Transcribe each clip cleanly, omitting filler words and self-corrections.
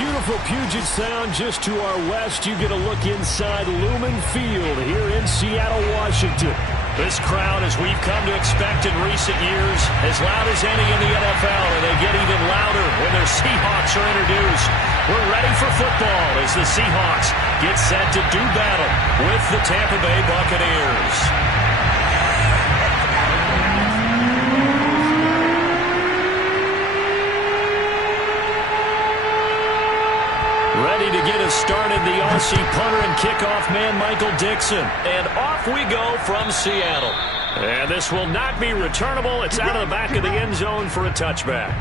Beautiful Puget Sound just to our west. You get a look inside Lumen Field here in Seattle, Washington. This crowd, as we've come to expect in recent years, as loud as any in the NFL, and they get even louder when their Seahawks are introduced. We're ready for football as the Seahawks get set to do battle with the Tampa Bay Buccaneers. Ready to get us started, the Aussie punter and kickoff man, Michael Dixon. And off we go from Seattle. And this will not be returnable. It's out of the back of the end zone for a touchback.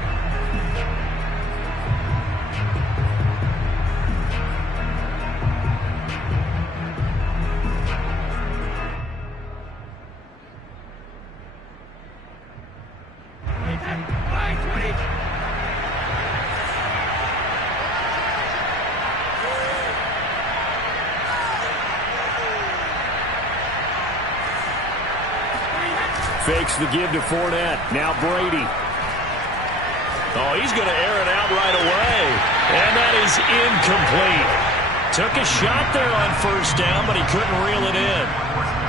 Fakes the give to Fournette. Now Brady. Oh, he's going to air it out right away. And that is incomplete. Took a shot there on first down, but he couldn't reel it in.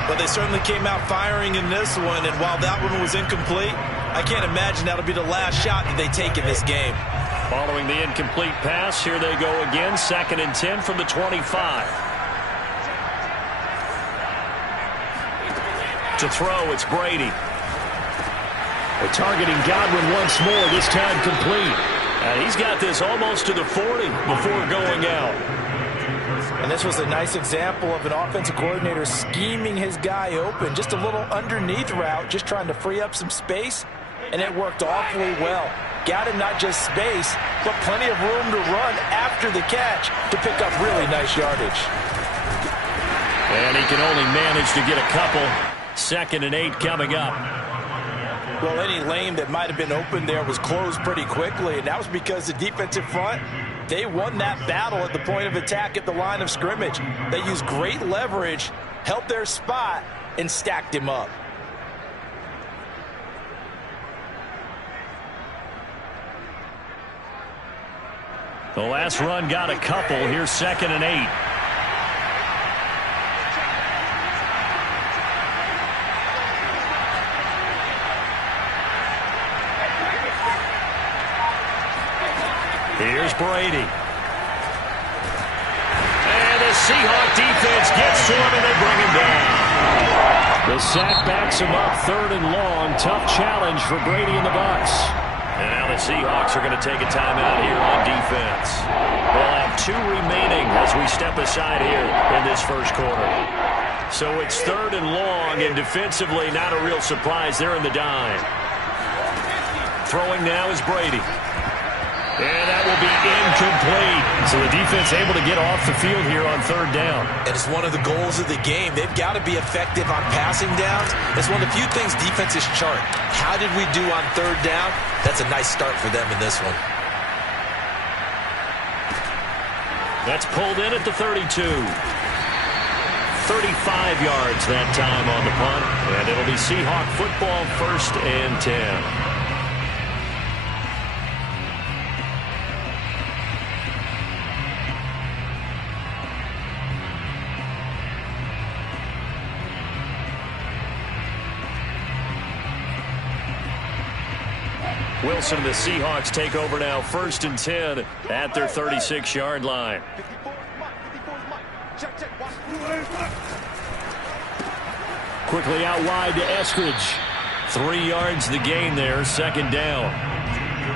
But they certainly came out firing in this one, and while that one was incomplete, I can't imagine that'll be the last shot that they take in this game. Following the incomplete pass, here they go again, 2nd and 10 from the 25. To throw, it's Brady. They're targeting Godwin once more, this time complete. And he's got this almost to the 40 before going out. And this was a nice example of an offensive coordinator scheming his guy open. Just a little underneath route, just trying to free up some space. And it worked awfully well. Got him not just space, but plenty of room to run after the catch to pick up really nice yardage. And he can only manage to get a couple. 2nd and 8 coming up. Well, any lane that might have been open there was closed pretty quickly, and that was because the defensive front, they won that battle at the point of attack at the line of scrimmage. They used great leverage, held their spot, and stacked him up. The last run got a couple. Here's 2nd and 8. Here's Brady. And the Seahawks defense gets to him, and they bring him down. The sack backs him up, 3rd and long. Tough challenge for Brady and the Bucs. And now the Seahawks are going to take a timeout here on defense. They'll have 2 remaining as we step aside here in this first quarter. So it's 3rd and long, and defensively not a real surprise. They're in the dime. Throwing now is Brady. And that will be incomplete. So the defense able to get off the field here on 3rd down. And it's one of the goals of the game. They've got to be effective on passing downs. It's one of the few things defenses chart. How did we do on 3rd down? That's a nice start for them in this one. That's pulled in at the 32. 35 yards that time on the punt. And it'll be Seahawk football, 1st and 10. Wilson and the Seahawks take over now, 1st and 10 at their 36-yard line. Quickly out wide to Eskridge. 3 yards the gain there, 2nd down.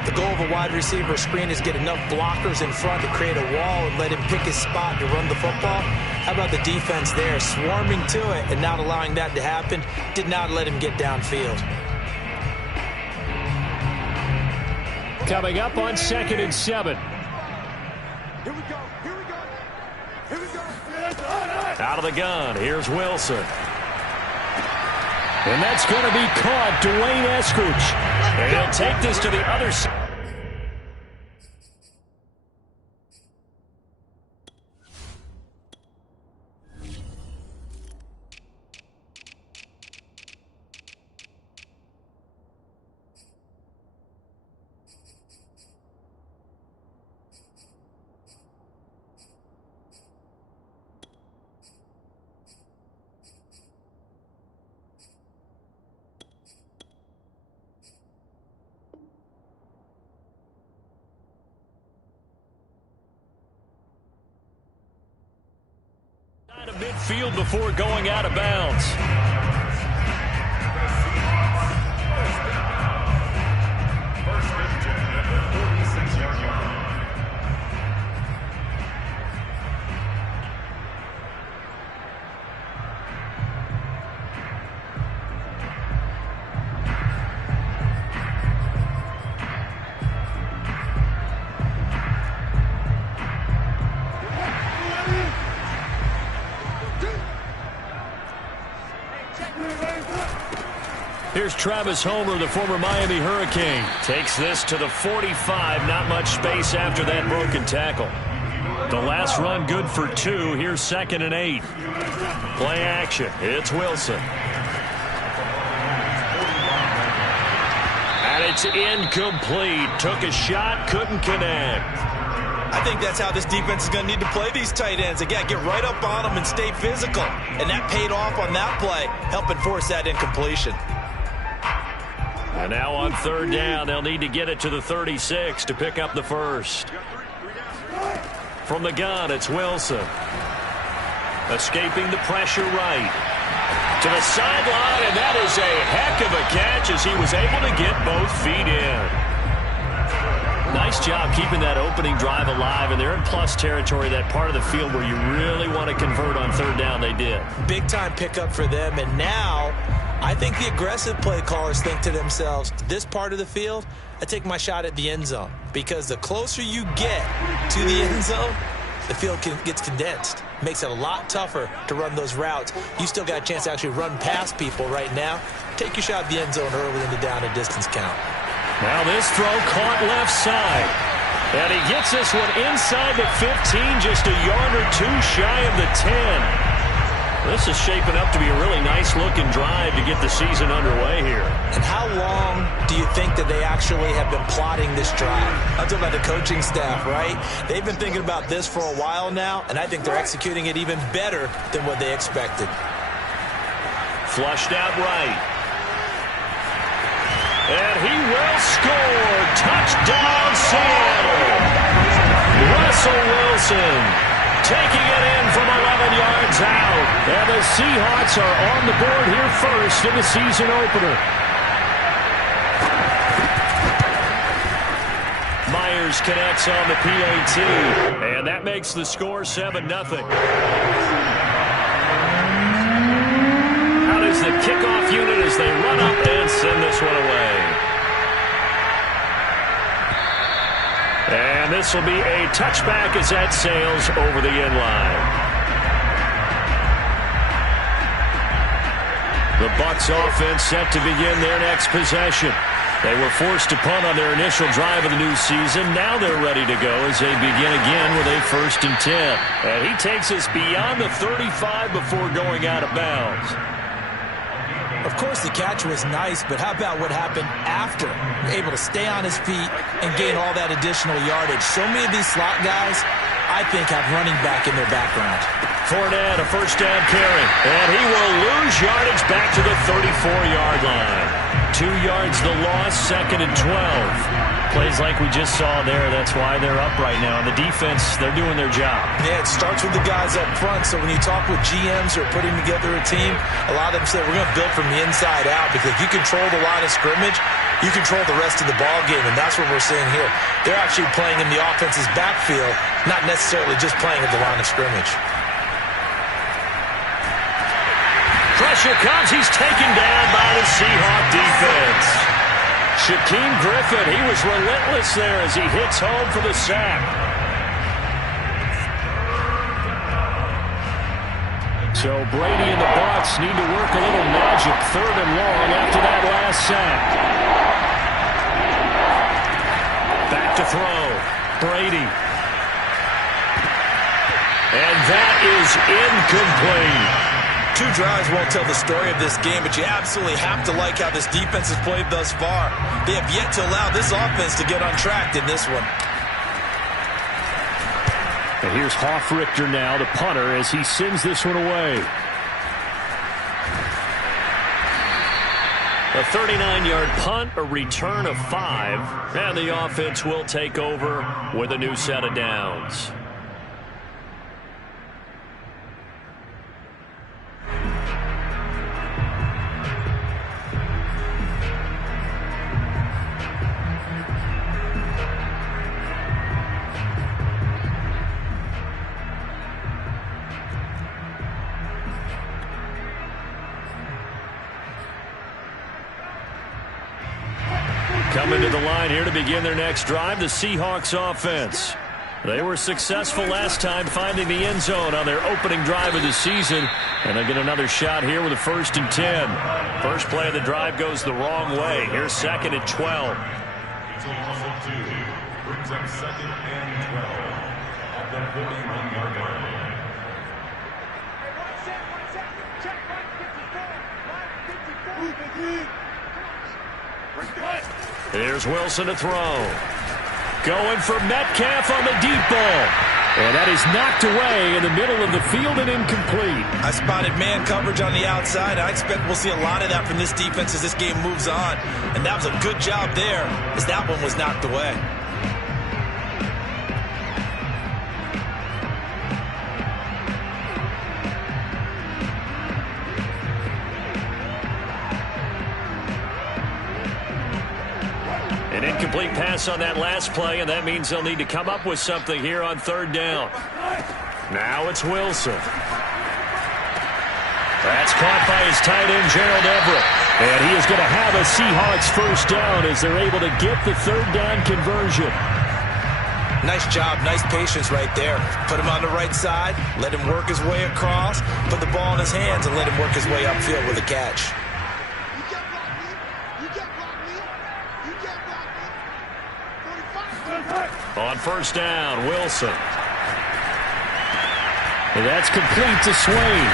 The goal of a wide receiver screen is get enough blockers in front to create a wall and let him pick his spot to run the football. How about the defense there, swarming to it and not allowing that to happen? Did not let him get downfield. Coming up on 2nd and 7. Here we go. Here we go. Here we go. Out of the gun, here's Wilson. And that's going to be caught. Dwayne Eskridge. And he'll take this to the other side. field before going out of bounds. Here's Travis Homer, the former Miami Hurricane. Takes this to the 45. Not much space after that broken tackle. The last run good for 2. Here's 2nd and 8. Play action. It's Wilson. And it's incomplete. Took a shot, couldn't connect. I think that's how this defense is going to need to play these tight ends. They got to get right up on them and stay physical. And that paid off on that play, helping force that incompletion. And now on 3rd down, they'll need to get it to the 36 to pick up the first. From the gun, it's Wilson. Escaping the pressure right. To the sideline, and that is a heck of a catch as he was able to get both feet in. Nice job keeping that opening drive alive, and they're in plus territory, that part of the field where you really want to convert on 3rd down. They did. Big-time pickup for them, and now I think the aggressive play callers think to themselves, this part of the field, I take my shot at the end zone, because the closer you get to the end zone, the field gets condensed. Makes it a lot tougher to run those routes. You still got a chance to actually run past people right now. Take your shot at the end zone early in the down and distance count. Now this throw caught left side. And he gets this one inside the 15, just a yard or 2 shy of the 10. This is shaping up to be a really nice-looking drive to get the season underway here. And how long do you think that they actually have been plotting this drive? I'm talking about the coaching staff, right? They've been thinking about this for a while now, and I think they're executing it even better than what they expected. Flushed out right. And he will score. Touchdown, Seattle. Russell Wilson taking it in from 11 yards out. And the Seahawks are on the board here first in the season opener. Myers connects on the PAT. And that makes the score 7-0. Out is the kickoff unit as they run up and send this one away. And this will be a touchback as that sails over the end line. The Bucs offense set to begin their next possession. They were forced to punt on their initial drive of the new season. Now they're ready to go as they begin again with a 1st and 10. And he takes us beyond the 35 before going out of bounds. Of course, the catch was nice, but how about what happened after? Able to stay on his feet and gain all that additional yardage. So many of these slot guys, I think, have running back in their background. Fournette, a 1st down carry, and he will lose yardage back to the 34-yard line. 2 yards the loss, 2nd and 12. Plays like we just saw there. That's why they're up right now. And the defense, they're doing their job. Yeah, it starts with the guys up front. So when you talk with GMs who are putting together a team, a lot of them say we're going to build from the inside out, because if you control the line of scrimmage, you control the rest of the ball game, and that's what we're seeing here. They're actually playing in the offense's backfield, not necessarily just playing at the line of scrimmage. Pressure comes. He's taken down by the Seahawk defense. Shaquem Griffin, he was relentless there as he hits home for the sack. So Brady and the Bucs need to work a little magic. 3rd and long after that last sack. Back to throw. Brady. And that is incomplete. 2 drives won't tell the story of this game, but you absolutely have to like how this defense has played thus far. They have yet to allow this offense to get on track in this one. And here's Hoffrichter now, the punter, as he sends this one away. A 39-yard punt, a return of 5, and the offense will take over with a new set of downs. Coming to the line here to begin their next drive, the Seahawks offense. They were successful last time finding the end zone on their opening drive of the season, and they get another shot here with a 1st and 10. First play of the drive goes the wrong way. Here's 2nd and 12. Brings up 2nd and 12 at the 51-yard line. Here's Wilson to throw. Going for Metcalf on the deep ball. And that is knocked away in the middle of the field and incomplete. I spotted man coverage on the outside. I expect we'll see a lot of that from this defense as this game moves on. And that was a good job there as that one was knocked away. An incomplete pass on that last play, and that means they'll need to come up with something here on 3rd down. Now it's Wilson. That's caught by his tight end, Gerald Everett. And he is going to have a Seahawks 1st down as they're able to get the 3rd down conversion. Nice job, nice patience right there. Put him on the right side, let him work his way across, put the ball in his hands, and let him work his way upfield with a catch. On 1st down, Wilson. And that's complete to Swain.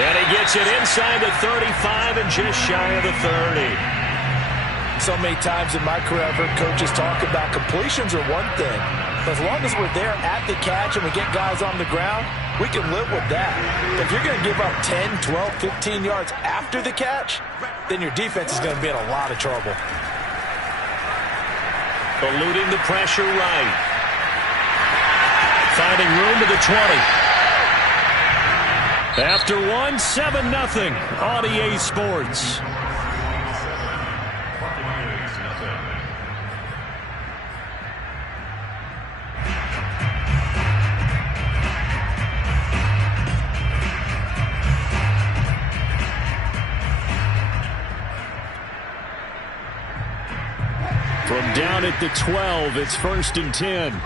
And he gets it inside the 35 and just shy of the 30. So many times in my career I've heard coaches talk about completions are one thing. But as long as we're there at the catch and we get guys on the ground, we can live with that. But if you're going to give up 10, 12, 15 yards after the catch, then your defense is going to be in a lot of trouble. Eluding the pressure right. Finding room to the 20. After one, 7-0 on EA Sports. From down at the 12, it's 1st and 10.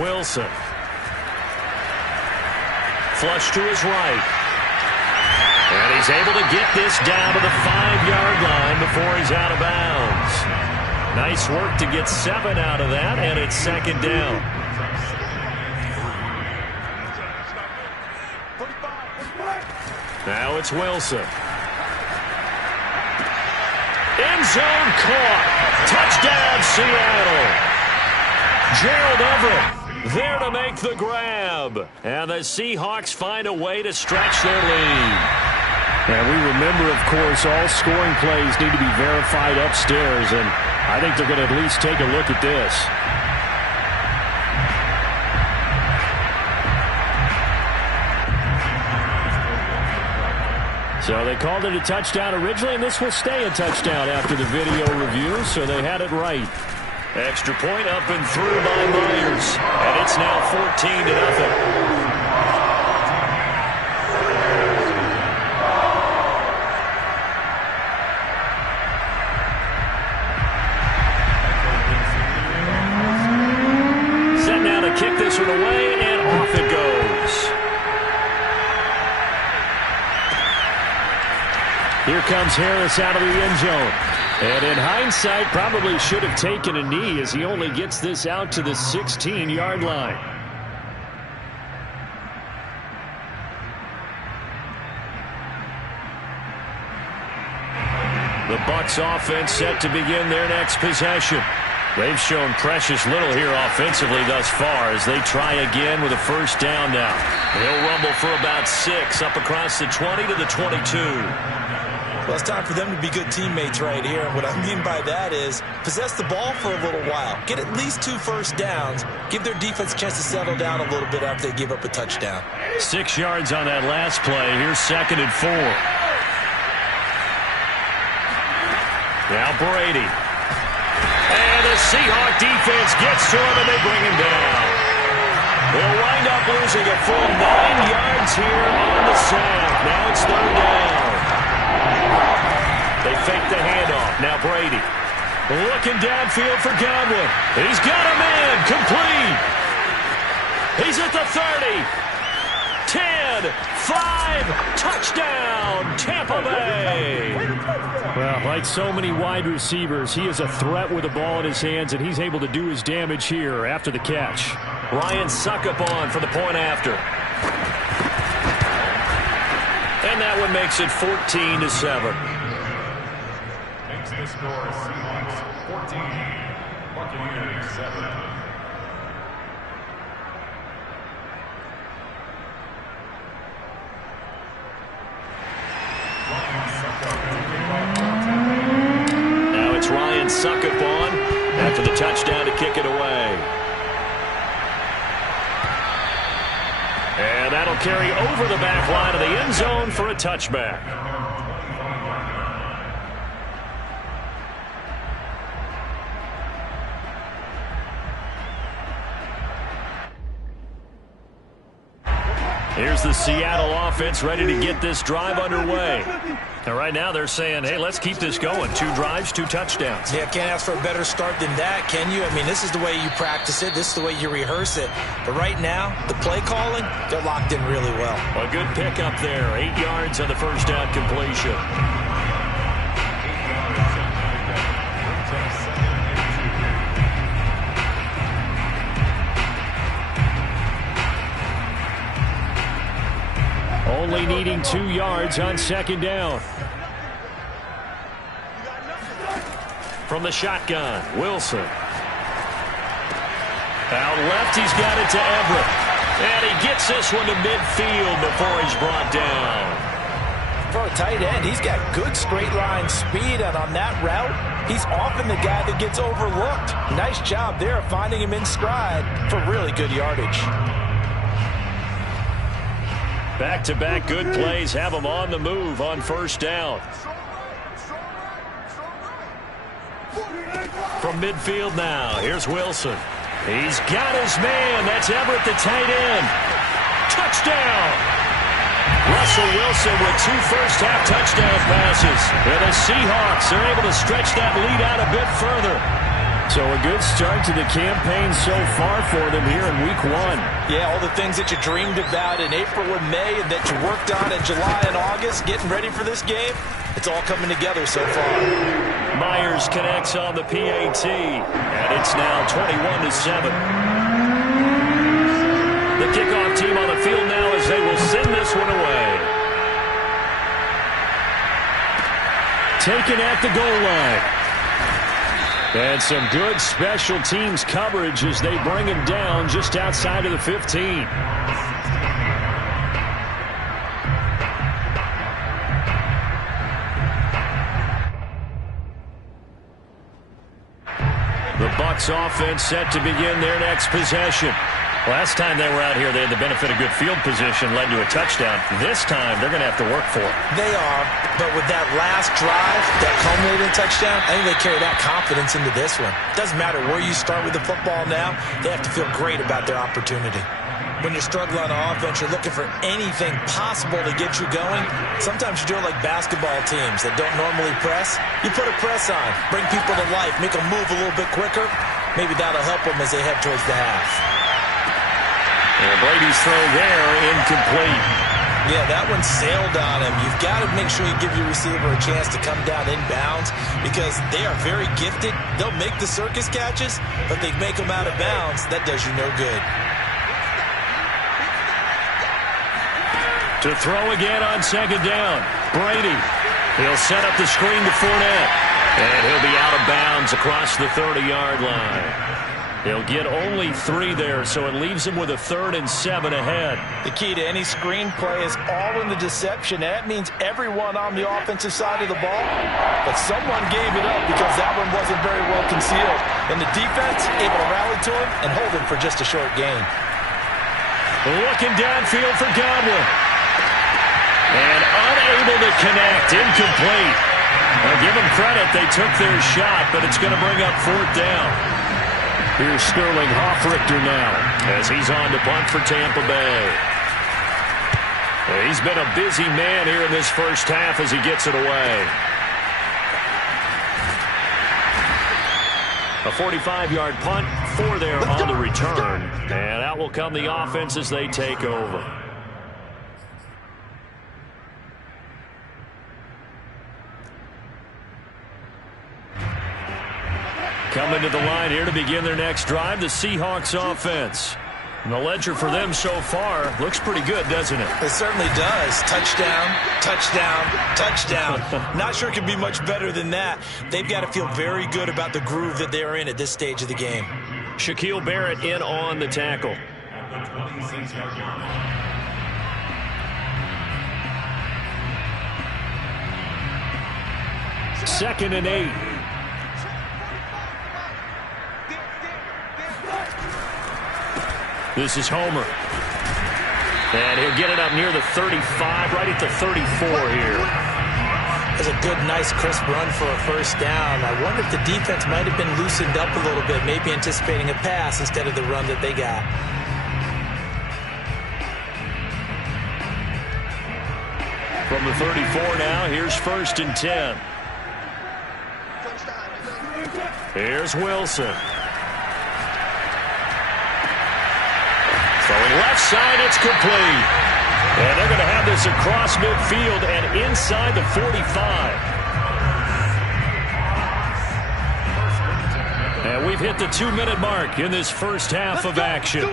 Wilson. Flush to his right. And he's able to get this down to the 5-yard line before he's out of bounds. Nice work to get 7 out of that, and it's 2nd down. Now it's Wilson. End zone caught. Touchdown, Seattle. Gerald Everett there to make the grab. And the Seahawks find a way to stretch their lead. And we remember, of course, all scoring plays need to be verified upstairs. And I think they're going to at least take a look at this. So they called it a touchdown originally, and this will stay a touchdown after the video review, so they had it right. Extra point up and through by Myers, and it's now 14-0. Set now to kick this one away, and off it goes. Here comes Harris out of the end zone. And in hindsight, probably should have taken a knee as he only gets this out to the 16-yard line. The Bucs offense set to begin their next possession. They've shown precious little here offensively thus far as they try again with a 1st down now. They'll rumble for about 6 up across the 20 to the 22. Well, it's time for them to be good teammates right here. And what I mean by that is possess the ball for a little while. Get at least 2 first downs. Give their defense a chance to settle down a little bit after they give up a touchdown. 6 yards on that last play. Here's 2nd and 4. Now Brady. And the Seahawk defense gets to him, and they bring him down. They'll wind up losing a full 9 yards here on the sack. Now it's 3rd down. They fake the handoff. Now Brady. Looking downfield for Godwin. He's got him in. Complete. He's at the 30. 10, 5, touchdown, Tampa Bay. Well, like so many wide receivers, he is a threat with the ball in his hands, and he's able to do his damage here after the catch. Ryan Suckup on for the point after. And that one makes it 14-7. Makes the score Seahawks 14, Buccaneers 7. Now it's Ryan Suckup on after the touchdown to kick it away. And that'll carry over the back line of the end zone for a touchback. Here's the Seattle offense ready to get this drive underway. And right now they're saying, hey, let's keep this going. 2 drives, 2 touchdowns. Yeah, can't ask for a better start than that, can you? I mean, this is the way you practice it. This is the way you rehearse it. But right now, the play calling, they're locked in really well. A good pickup there. 8 yards on the first down completion. Only needing 2 yards on second down. From the shotgun, Wilson. Out left, he's got it to Everett. And he gets this one to midfield before he's brought down. For a tight end, he's got good straight line speed, and on that route, he's often the guy that gets overlooked. Nice job there finding him in stride for really good yardage. Back-to-back good plays have him on the move on first down. From midfield now, here's Wilson. He's got his man. That's Everett, the tight end. Touchdown! Russell Wilson with 2 first-half touchdown passes. And the Seahawks are able to stretch that lead out a bit further. So a good start to the campaign so far for them here in Week 1. Yeah, all the things that you dreamed about in April and May and that you worked on in July and August, getting ready for this game, it's all coming together so far. Myers connects on the PAT, and it's now 21-7. The kickoff team on the field now as they will send this one away. Taken at the goal line. And some good special teams coverage as they bring him down just outside of the 15. The Bucs offense set to begin their next possession. Last time they were out here, they had the benefit of good field position, led to a touchdown. This time, they're going to have to work for it. They are, but with that last drive, that culminating touchdown, I think they carry that confidence into this one. It doesn't matter where you start with the football now, they have to feel great about their opportunity. When you're struggling on offense, you're looking for anything possible to get you going. Sometimes you do it like basketball teams that don't normally press. You put a press on, bring people to life, make them move a little bit quicker. Maybe that'll help them as they head towards the half. And Brady's throw there, incomplete. Yeah, that one sailed on him. You've got to make sure you give your receiver a chance to come down inbounds because they are very gifted. They'll make the circus catches, but they make them out of bounds. That does you no good. To throw again on second down, Brady. He'll set up the screen to Fournette. And he'll be out of bounds across the 30-yard line. They'll get only 3 there, so it leaves them with a 3rd and 7 ahead. The key to any screenplay is all in the deception. That means everyone on the offensive side of the ball, but someone gave it up because that one wasn't very well concealed. And the defense able to rally to him and hold him for just a short gain. Looking downfield for Godwin. And unable to connect, incomplete. Now give them credit, they took their shot, but it's going to bring up 4th down. Here's Sterling Hoffrichter now as he's on to punt for Tampa Bay. He's been a busy man here in this first half as he gets it away. A 45-yard punt, 4 there on the return. And out will come the offense as they take over. Coming to the line here to begin their next drive, the Seahawks offense. And the ledger for them so far looks pretty good, doesn't it? It certainly does. Touchdown, touchdown, touchdown. Not sure it could be much better than that. They've got to feel very good about the groove that they're in at this stage of the game. Shaquille Barrett in on the tackle. At the 26-yard line. 2nd and 8. This is Homer. And he'll get it up near the 35, right at the 34 here. That's a good, nice, crisp run for a first down. I wonder if the defense might have been loosened up a little bit, maybe anticipating a pass instead of the run that they got. From the 34 now, here's 1st and 10. Here's Wilson. Throwing left side, it's complete. And they're going to have this across midfield and inside the 45. And we've hit the 2-minute mark in this first half of action.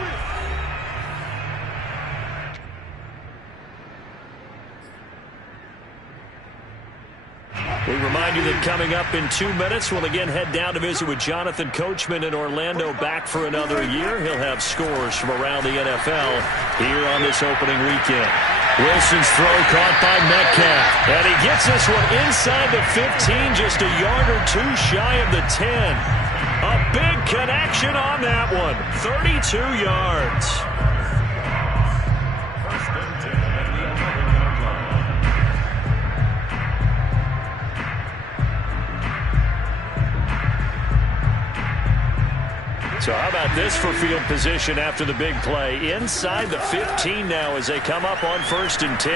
We remind you that coming up in 2 minutes, we'll again head down to visit with Jonathan Coachman in Orlando, back for another year. He'll have scores from around the NFL here on this opening weekend. Wilson's throw caught by Metcalf. And he gets this one inside the 15, just a yard or two shy of the 10. A big connection on that one, 32 yards. So how about this for field position after the big play? Inside the 15 now as they come up on 1st and 10.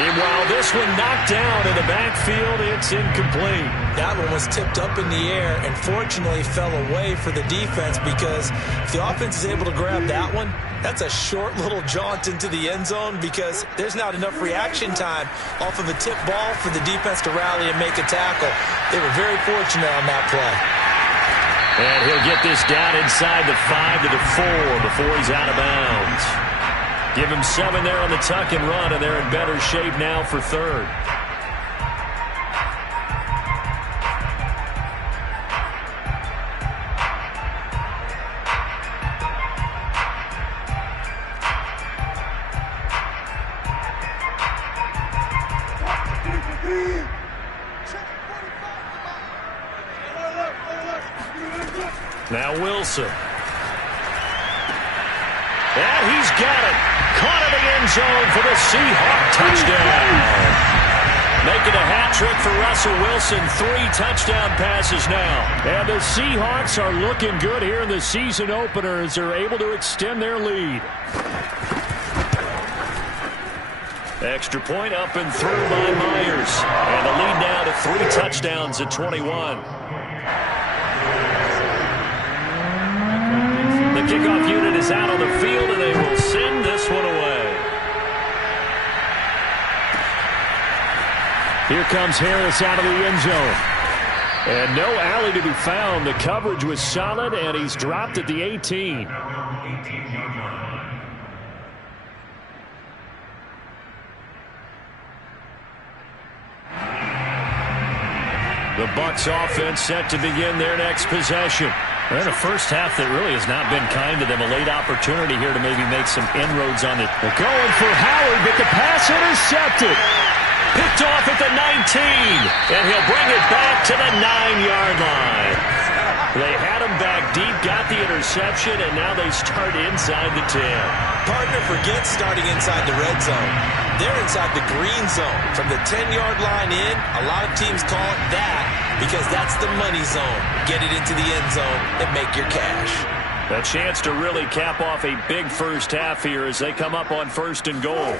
Meanwhile, this one knocked down in the backfield. It's incomplete. That one was tipped up in the air and fortunately fell away for the defense, because if the offense is able to grab that one, that's a short little jaunt into the end zone, because there's not enough reaction time off of a tip ball for the defense to rally and make a tackle. They were very fortunate on that play. And he'll get this down inside the 5 to the 4 before he's out of bounds. Give him 7 there on the tuck and run, and they're in better shape now for 3rd. Now Wilson. And he's got it. Caught in the end zone for the Seahawk touchdown. Making a hat trick for Russell Wilson. 3 touchdown passes now. And the Seahawks are looking good here in the season opener as they're able to extend their lead. Extra point up and through by Myers. And the lead now to 3 touchdowns at 21. The kickoff unit is out on the field, and they will send this one away. Here comes Harris out of the end zone. And no alley to be found. The coverage was solid, and he's dropped at the 18. The Bucs offense set to begin their next possession. They're in a first half that really has not been kind to them. A late opportunity here to maybe make some inroads on it. They're going for Howard, but the pass intercepted. Picked off at the 19, and he'll bring it back to the 9-yard line. They had him back deep, got the interception, and now they start inside the 10. Partner forgets starting inside the red zone. They're inside the green zone. From the 10-yard line in, a lot of teams call it that because that's the money zone. Get it into the end zone and make your cash. A chance to really cap off a big first half here as they come up on 1st and goal.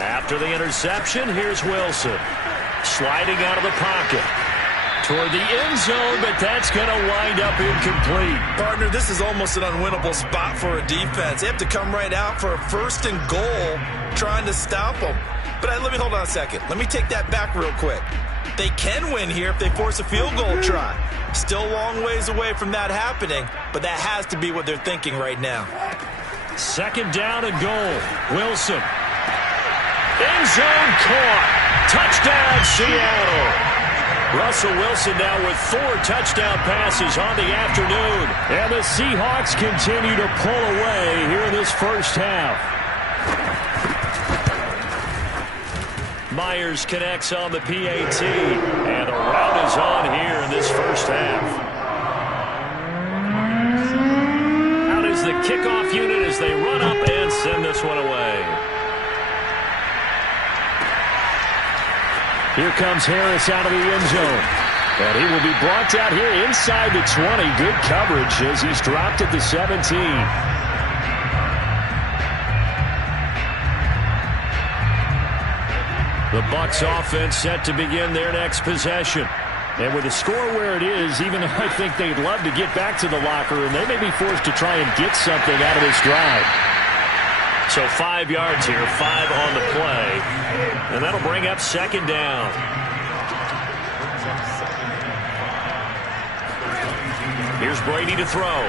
After the interception, here's Wilson. Sliding out of the pocket. toward the end zone, but that's going to wind up incomplete. Partner, this is almost an unwinnable spot for a defense. They have to come right out for a 1st and goal trying to stop them. But let me hold on a second. Let me take that back real quick. They can win here if they force a field goal try. Still a long ways away from that happening, but that has to be what they're thinking right now. 2nd down and goal. Wilson. End zone caught. Touchdown, Seattle. Russell Wilson now with 4 touchdown passes on the afternoon. And the Seahawks continue to pull away here in this first half. Myers connects on the PAT. And the rout is on here in this first half. Out is the kickoff unit as they run up and send this one away. Here comes Harris out of the end zone. And he will be brought out here inside the 20. Good coverage as he's dropped at the 17. The Bucs offense set to begin their next possession. And with the score where it is, even though I think they'd love to get back to the locker room, they may be forced to try and get something out of this drive. So 5 yards here, 5 on the play. And that'll bring up 2nd down. Here's Brady to throw.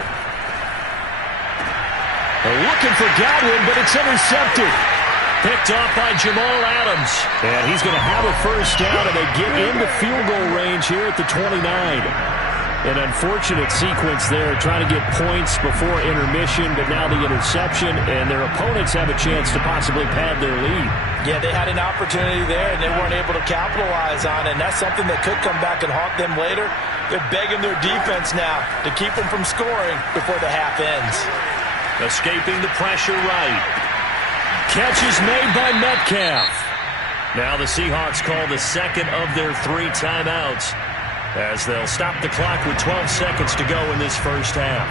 They're looking for Godwin, but it's intercepted. Picked off by Jamal Adams. And he's going to have a 1st down, and they get into field goal range here at the 29. An unfortunate sequence there, trying to get points before intermission, but now the interception, and their opponents have a chance to possibly pad their lead. Yeah, they had an opportunity there, and they weren't able to capitalize on it, and that's something that could come back and haunt them later. They're begging their defense now to keep them from scoring before the half ends. Escaping the pressure right. Catch is made by Metcalf. Now the Seahawks call the 2nd of their 3 timeouts, as they'll stop the clock with 12 seconds to go in this first half.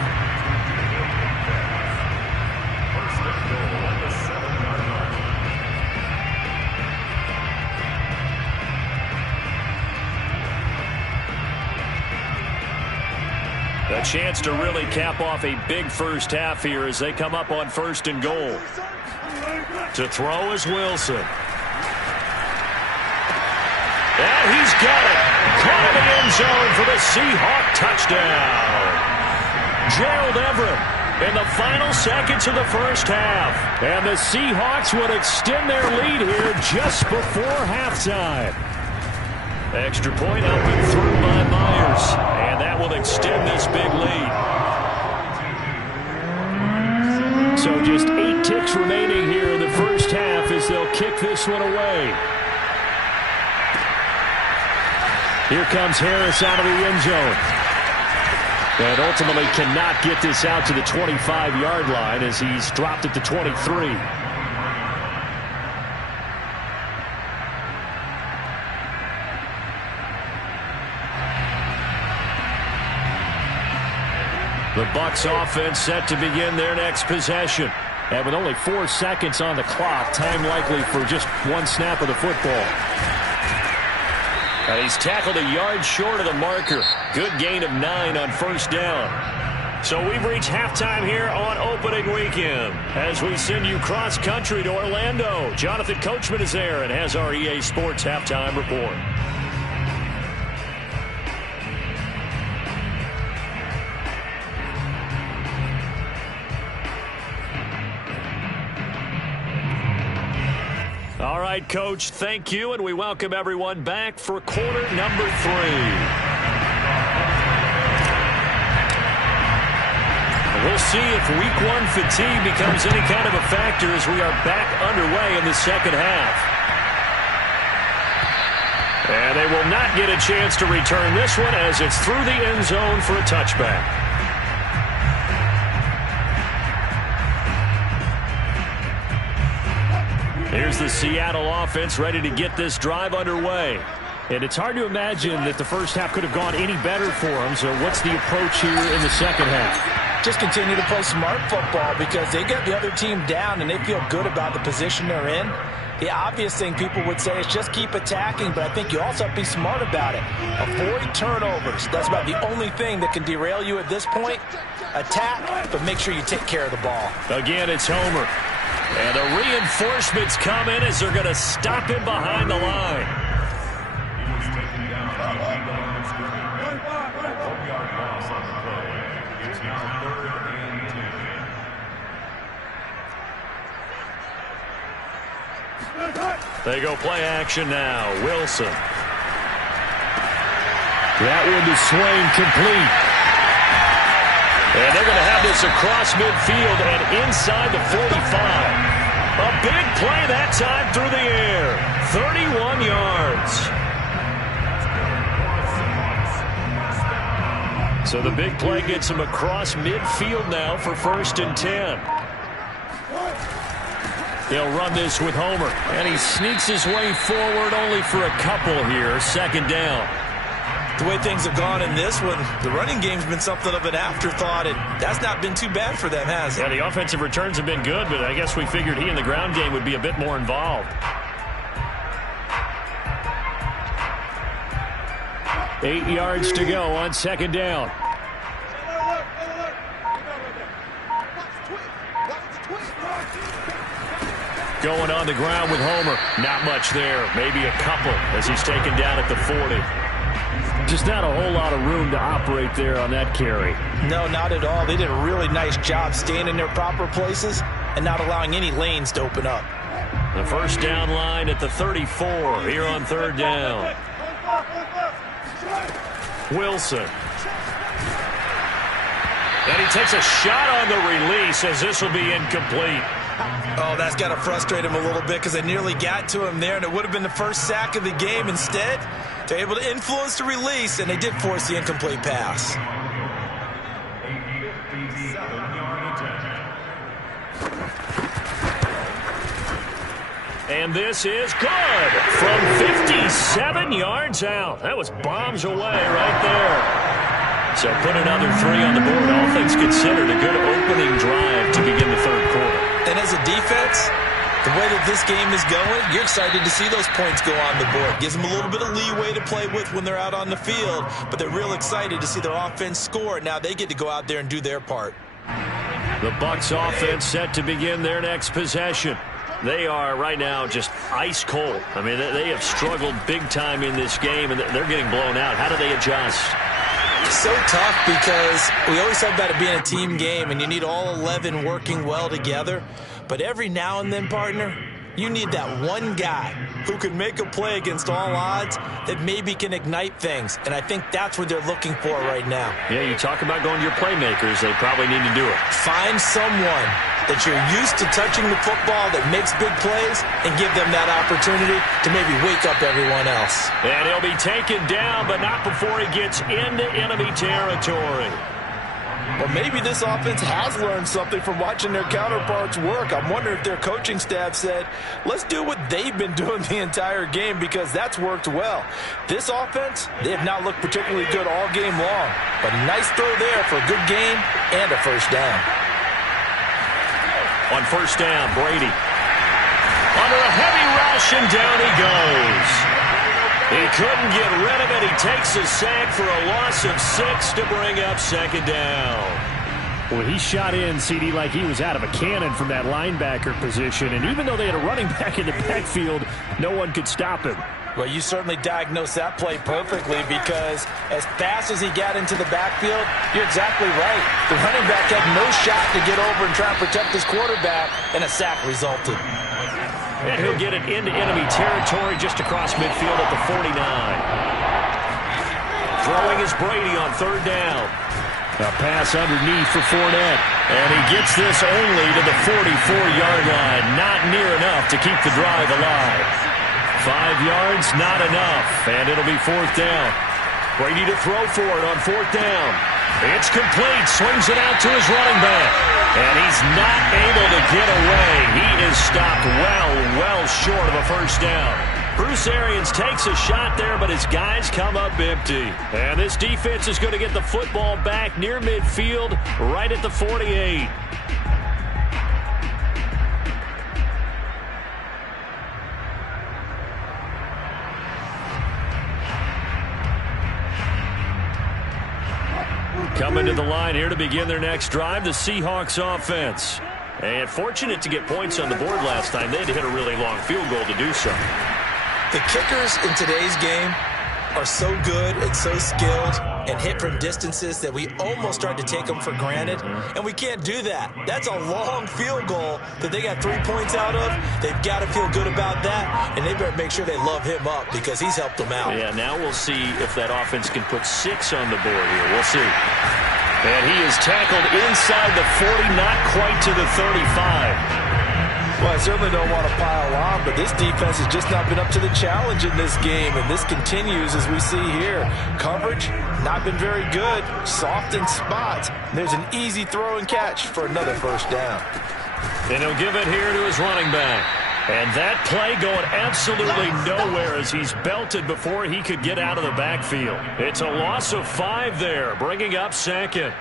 A chance to really cap off a big first half here as they come up on 1st and goal. To throw is Wilson. And he's got it. Caught in the end zone for the Seahawk touchdown. Gerald Everett in the final seconds of the first half. And the Seahawks would extend their lead here just before halftime. Extra point up and through by Myers. And that will extend this big lead. So just 8 ticks remaining here in the first half as they'll kick this one away. Here comes Harris out of the end zone. And ultimately cannot get this out to the 25-yard line as he's dropped at the 23. The Bucs offense set to begin their next possession. And with only 4 seconds on the clock, time likely for just 1 snap of the football. And he's tackled a yard short of the marker. Good gain of 9 on 1st down. So we've reached halftime here on opening weekend. As we send you cross-country to Orlando, Jonathan Coachman is there and has our EA Sports halftime report. All right, Coach, thank you, and we welcome everyone back for quarter number 3. We'll see if week 1 fatigue becomes any kind of a factor as we are back underway in the second half. And they will not get a chance to return this one as it's through the end zone for a touchback. Here's the Seattle offense ready to get this drive underway. And it's hard to imagine that the first half could have gone any better for them. So what's the approach here in the second half? Just continue to play smart football because they get the other team down and they feel good about the position they're in. The obvious thing people would say is just keep attacking, but I think you also have to be smart about it. Avoid turnovers. That's about the only thing that can derail you at this point. Attack, but make sure you take care of the ball. Again, it's Homer. And the reinforcements come in as they're going to stop him behind the line. He was taken down on the line of scrimmage. 12-yard loss on the play. It's now 3rd and 10. They go play action now. Wilson. That one to Swain, complete. And they're going to have this across midfield and inside the 45. A big play that time through the air. 31 yards. So the big play gets him across midfield now for 1st and 10. They'll run this with Homer. And he sneaks his way forward only for a couple here. 2nd down. The way things have gone in this one, the running game's been something of an afterthought, and that's not been too bad for them, has it? Yeah, the offensive returns have been good, but I guess we figured he in the ground game would be a bit more involved. 8 yards to go on 2nd down. Going on the ground with Homer. Not much there. Maybe a couple as he's taken down at the 40. Just not a whole lot of room to operate there on that carry. No, not at all. They did a really nice job staying in their proper places and not allowing any lanes to open up. The 1st down line at the 34 here on 3rd down. Wilson. And he takes a shot on the release as this will be incomplete. Oh, that's got to frustrate him a little bit because they nearly got to him there, and it would have been the first sack of the game. Instead, they're able to influence the release, and they did force the incomplete pass. And this is good from 57 yards out. That was bombs away right there. So put another 3 on the board. All things considered, a good opening drive to begin the 3rd quarter. And as a defense, the way that this game is going, you're excited to see those points go on the board. Gives them a little bit of leeway to play with when they're out on the field, but they're real excited to see their offense score. Now they get to go out there and do their part. The Bucs offense set to begin their next possession. They are right now just ice cold. I mean, they have struggled big time in this game, and they're getting blown out. How do they adjust? So tough because we always talk about it being a team game, and you need all 11 working well together. But every now and then, partner, you need that one guy who can make a play against all odds that maybe can ignite things. And I think that's what they're looking for right now. Yeah, you talk about going to your playmakers. They probably need to do it. Find someone that you're used to touching the football that makes big plays and give them that opportunity to maybe wake up everyone else. And he'll be taken down, but not before he gets into enemy territory. Well, maybe this offense has learned something from watching their counterparts work. I'm wondering if their coaching staff said, let's do what they've been doing the entire game because that's worked well. This offense, they have not looked particularly good all game long. But a nice throw there for a good gain and a 1st down. On 1st down, Brady. Under a heavy rush, and down he goes. He couldn't get rid of it. He takes a sack for a loss of 6 to bring up 2nd down. Well, he shot in, CD, like he was out of a cannon from that linebacker position. And even though they had a running back in the backfield, no one could stop him. Well, you certainly diagnosed that play perfectly because as fast as he got into the backfield, you're exactly right. The running back had no shot to get over and try and protect his quarterback, and a sack resulted. And he'll get it into enemy territory just across midfield at the 49. Throwing is Brady on 3rd down. A pass underneath for Fournette. And he gets this only to the 44-yard line. Not near enough to keep the drive alive. 5 yards, not enough. And it'll be 4th down. Brady to throw for it on 4th down. It's complete. Swings it out to his running back. And he's not able to get away. He is stopped well short of a 1st down. Bruce Arians takes a shot there, but his guys come up empty. And this defense is going to get the football back near midfield, right at the 48. Coming to the line here to begin their next drive, the Seahawks offense. And fortunate to get points on the board last time. They had to hit a really long field goal to do so. The kickers in today's game are so good and so skilled and hit from distances that we almost start to take them for granted, and we can't do that. That's a long field goal that they got 3 points out of. They've got to feel good about that, and they better make sure they love him up because he's helped them out. Yeah, now we'll see if that offense can put 6 on the board here. We'll see. And he is tackled inside the 40, not quite to the 35. Well, I certainly don't want to pile on, but this defense has just not been up to the challenge in this game, and this continues as we see here. Coverage, not been very good. Soft in spots. There's an easy throw and catch for another first down. And he'll give it here to his running back. And that play going absolutely nowhere as he's belted before he could get out of the backfield. It's a loss of 5 there, bringing up second.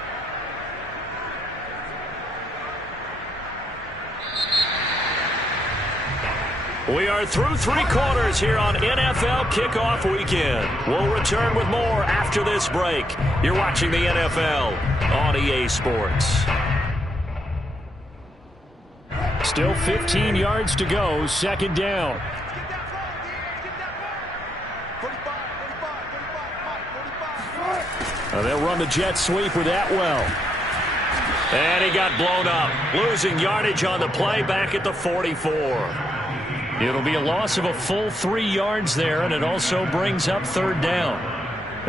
We are through 3 quarters here on NFL Kickoff Weekend. We'll return with more after this break. You're watching the NFL on EA Sports. Still 15 yards to go, second down. They'll run the jet sweep with Atwell. And he got blown up, losing yardage on the play back at the 44. It'll be a loss of a full 3 yards there, and it also brings up third down.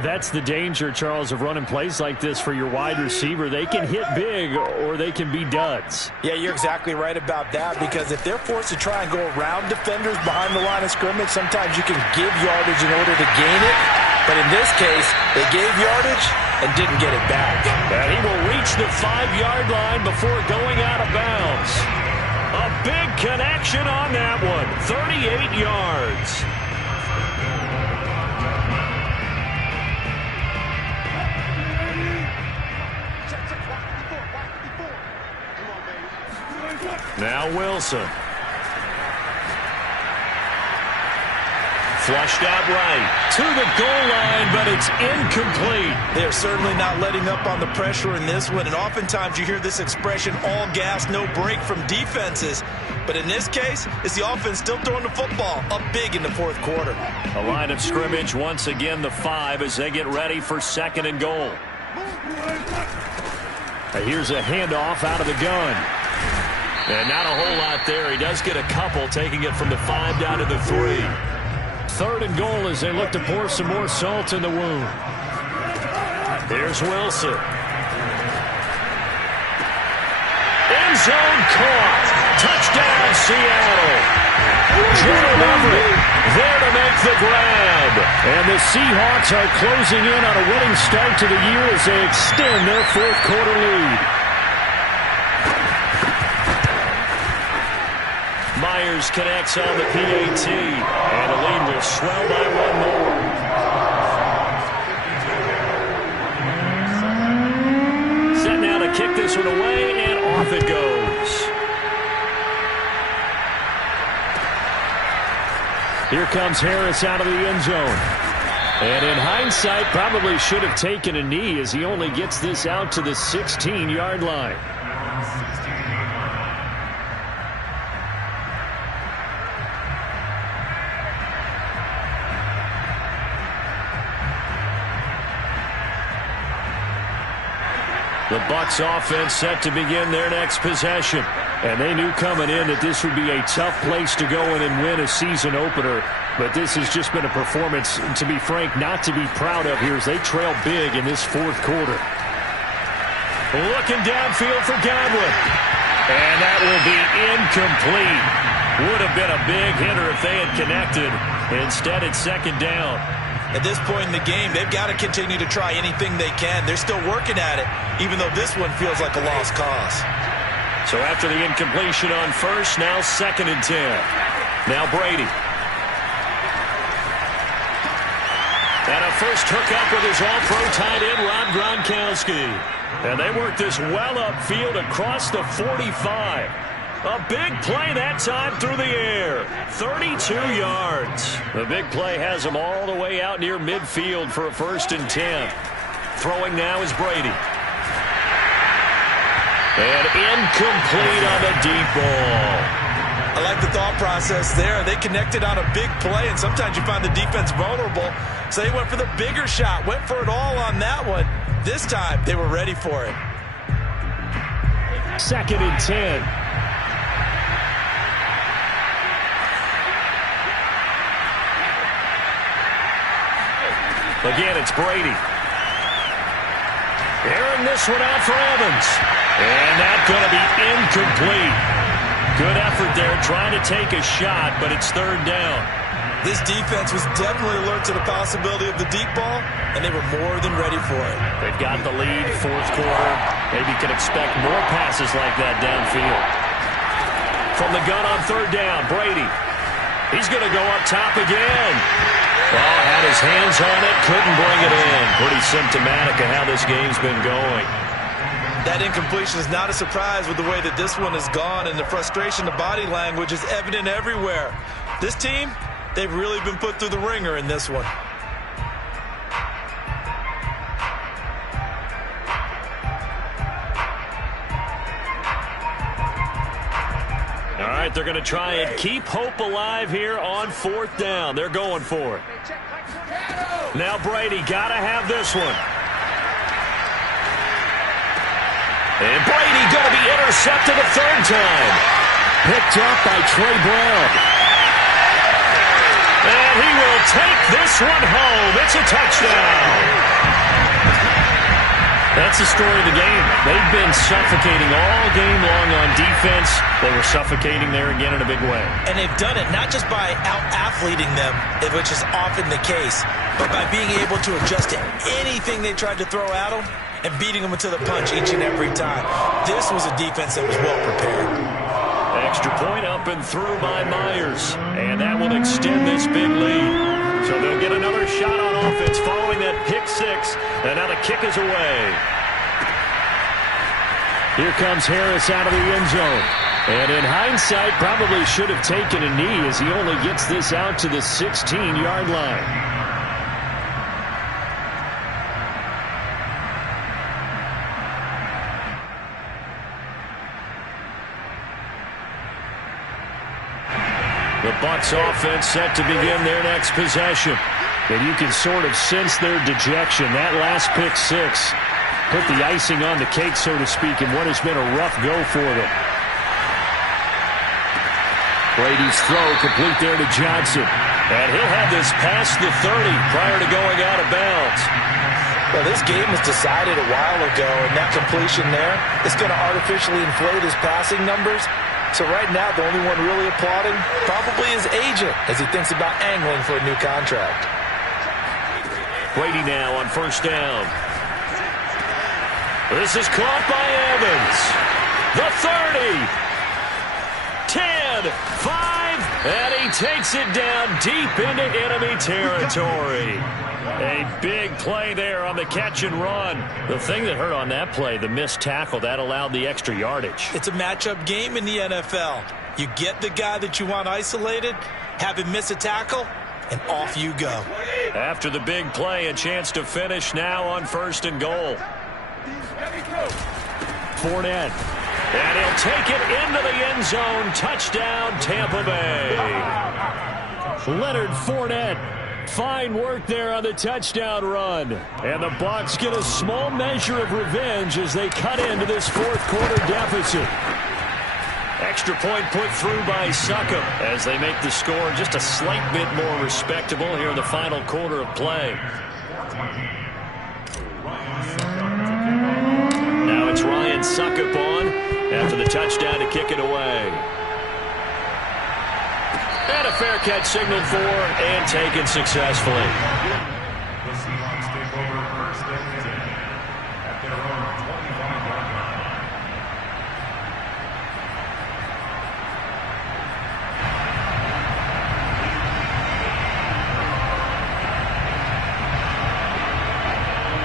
That's the danger, Charles, of running plays like this for your wide receiver. They can hit big or they can be duds. Yeah, you're exactly right about that, because if they're forced to try and go around defenders behind the line of scrimmage, sometimes you can give yardage in order to gain it. But in this case, they gave yardage and didn't get it back. And he will reach the 5-yard line before going out of bounds. A big connection on that one. 38 yards. Now Wilson. Flushed out right to the goal line, but it's incomplete. They're certainly not letting up on the pressure in this one, and oftentimes you hear this expression, all gas, no break from defenses. But in this case, it's the offense still throwing the football up big in the fourth quarter. A line of scrimmage, once again the 5 as they get ready for second and goal. Here's a handoff out of the gun. And not a whole lot there. He does get a couple, taking it from the 5 down to the 3. Third and goal as they look to pour some more salt in the wound. Here's Wilson. End zone caught. Touchdown, Seattle. Gerald Everett there to make the grab. And the Seahawks are closing in on a winning start to the year as they extend their fourth quarter lead. Myers connects on the PAT, and the lead will swell by 1 more. Set now to kick this one away, and off it goes. Here comes Harris out of the end zone. And in hindsight, probably should have taken a knee as he only gets this out to the 16-yard line. The Bucs offense set to begin their next possession. And they knew coming in that this would be a tough place to go in and win a season opener. But this has just been a performance, to be frank, not to be proud of here as they trail big in this fourth quarter. Looking downfield for Godwin. And that will be incomplete. Would have been a big hitter if they had connected. Instead, it's second down. At this point in the game, they've got to continue to try anything they can. They're still working at it, even though this one feels like a lost cause. So after the incompletion on first, now second and 10. Now Brady. And a first hookup with his all-pro tight end, Rob Gronkowski. And they work this well upfield across the 45. A big play that time through the air. 32 yards. The big play has them all the way out near midfield for a first and 10. Throwing now is Brady. And incomplete on the deep ball. I like the thought process there. They connected on a big play, and sometimes you find the defense vulnerable. So they went for the bigger shot, went for it all on that one. This time, they were ready for it. 2nd and 10. Again, it's Brady. Airing this one out for Evans. And that's going to be incomplete. Good effort there trying to take a shot, but it's 3rd down. This defense was definitely alert to the possibility of the deep ball, and they were more than ready for it. They've got the lead, 4th quarter. Maybe can expect more passes like that downfield. From the gun on 3rd down, Brady. He's going to go up top again. Oh, had his hands on it, couldn't bring it in. Pretty symptomatic of how this game's been going. That incompletion is not a surprise with the way that this one has gone, and the frustration, the body language is evident everywhere. This team, they've really been put through the ringer in this one. All right, they're going to try and keep hope alive here on 4th down. They're going for it. Now Brady got to have this one. And Brady going to be intercepted a 3rd time. Picked up by Trey Brown. And he will take this one home. It's a touchdown. That's the story of the game. They've been suffocating all game long on defense. They were suffocating there again in a big way. And they've done it not just by out-athleting them, which is often the case, but by being able to adjust to anything they tried to throw at them and beating them to the punch each and every time. This was a defense that was well prepared. Extra point up and through by Myers. And that will extend this big lead. So they'll get another shot on offense following that pick 6. And now the kick is away. Here comes Harris out of the end zone. And in hindsight, probably should have taken a knee as he only gets this out to the 16-yard line. The Bucs offense set to begin their next possession. And you can sort of sense their dejection. That last pick 6 put the icing on the cake, so to speak, in what has been a rough go for them. Brady's throw complete there to Johnson. And he'll have this past the 30 prior to going out of bounds. Well, this game was decided a while ago, and that completion there is going to artificially inflate his passing numbers. So right now, the only one really applauding probably his agent as he thinks about angling for a new contract. Brady now on 1st down. This is caught by Evans. The 30. 10, 5, and he takes it down deep into enemy territory. A big play there on the catch and run. The thing that hurt on that play, the missed tackle, that allowed the extra yardage. It's a matchup game in the NFL. You get the guy that you want isolated, have him miss a tackle, and off you go. After the big play, a chance to finish now on 1st and goal. Fournette. And he'll take it into the end zone. Touchdown, Tampa Bay. Leonard Fournette. Fine work there on the touchdown run. And the Bucs get a small measure of revenge as they cut into this 4th quarter deficit. Extra point put through by Suckup as they make the score just a slight bit more respectable here in the final quarter of play. Now it's Ryan Suckup on after the touchdown to kick it away. And a fair catch signaled for and taken successfully. The Seahawks take over 1st and 10 at their own 25-yard line.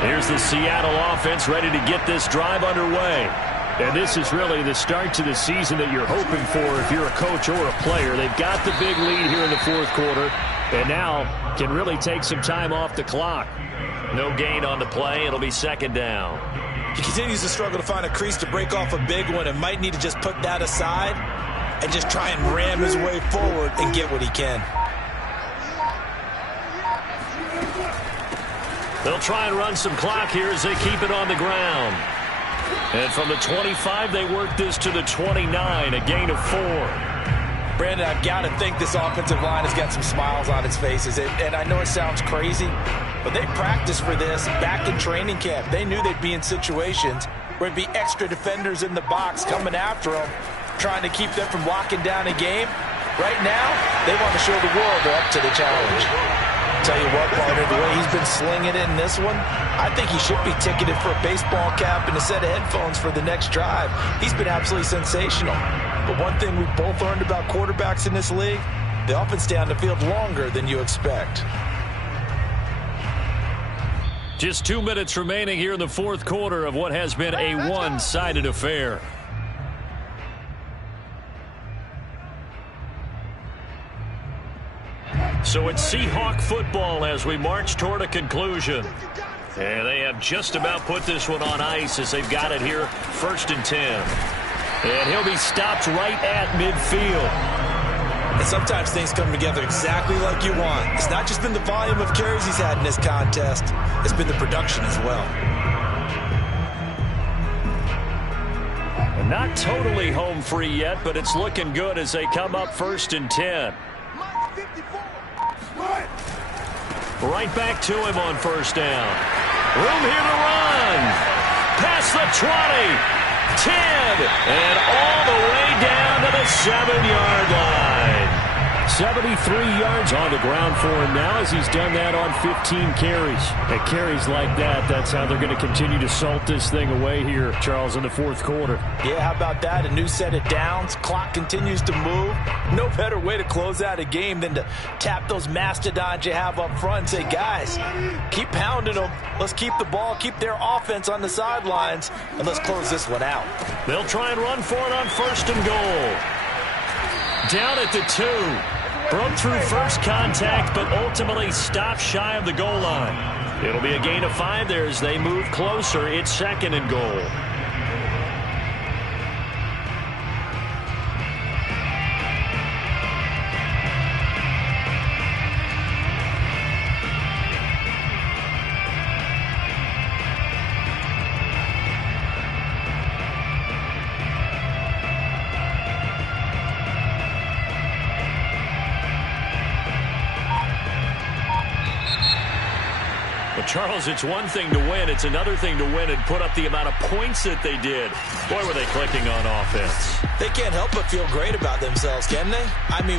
Here's the Seattle offense ready to get this drive underway. And this is really the start to the season that you're hoping for if you're a coach or a player. They've got the big lead here in the 4th quarter and now can really take some time off the clock. No gain on the play. It'll be 2nd down. He continues to struggle to find a crease to break off a big one and might need to just put that aside and just try and ram his way forward and get what he can. They'll try and run some clock here as they keep it on the ground. And from the 25, they work this to the 29, a gain of 4. Brandon, I've got to think this offensive line has got some smiles on its faces. And I know it sounds crazy, but they practiced for this back in training camp. They knew they'd be in situations where there'd be extra defenders in the box coming after them, trying to keep them from locking down a game. Right now, they want to show the world they're up to the challenge. Tell you what, partner, the way he's been slinging it in this one, I think he should be ticketed for a baseball cap and a set of headphones for the next drive. He's been absolutely sensational. But one thing we've both learned about quarterbacks in this league, they often stay on the field longer than you expect. Just 2 minutes remaining here in the fourth quarter of what has been a one-sided affair. So it's Seahawk football as we march toward a conclusion. And they have just about put this one on ice as they've got it here, 1st and 10. And he'll be stopped right at midfield. And sometimes things come together exactly like you want. It's not just been the volume of carries he's had in this contest. It's been the production as well. And not totally home free yet, but it's looking good as they come up 1st and 10. Right back to him on 1st down. Room here to run. Past the 20, 10, and all the way down to the 7-yard line. 73 yards on the ground for him now as he's done that on 15 carries. And carries like that, that's how they're going to continue to salt this thing away here, Charles, in the fourth quarter. Yeah, how about that? A new set of downs. Clock continues to move. No better way to close out a game than to tap those mastodons you have up front and say, guys, keep pounding them. Let's keep the ball, keep their offense on the sidelines, and let's close this one out. They'll try and run for it on 1st and goal. Down at the 2. Broke through first contact, but ultimately stopped shy of the goal line. It'll be a gain of 5 there as they move closer. It's 2nd and goal. Charles, it's one thing to win. It's another thing to win and put up the amount of points that they did. Boy, were they clicking on offense. They can't help but feel great about themselves, can they? I mean,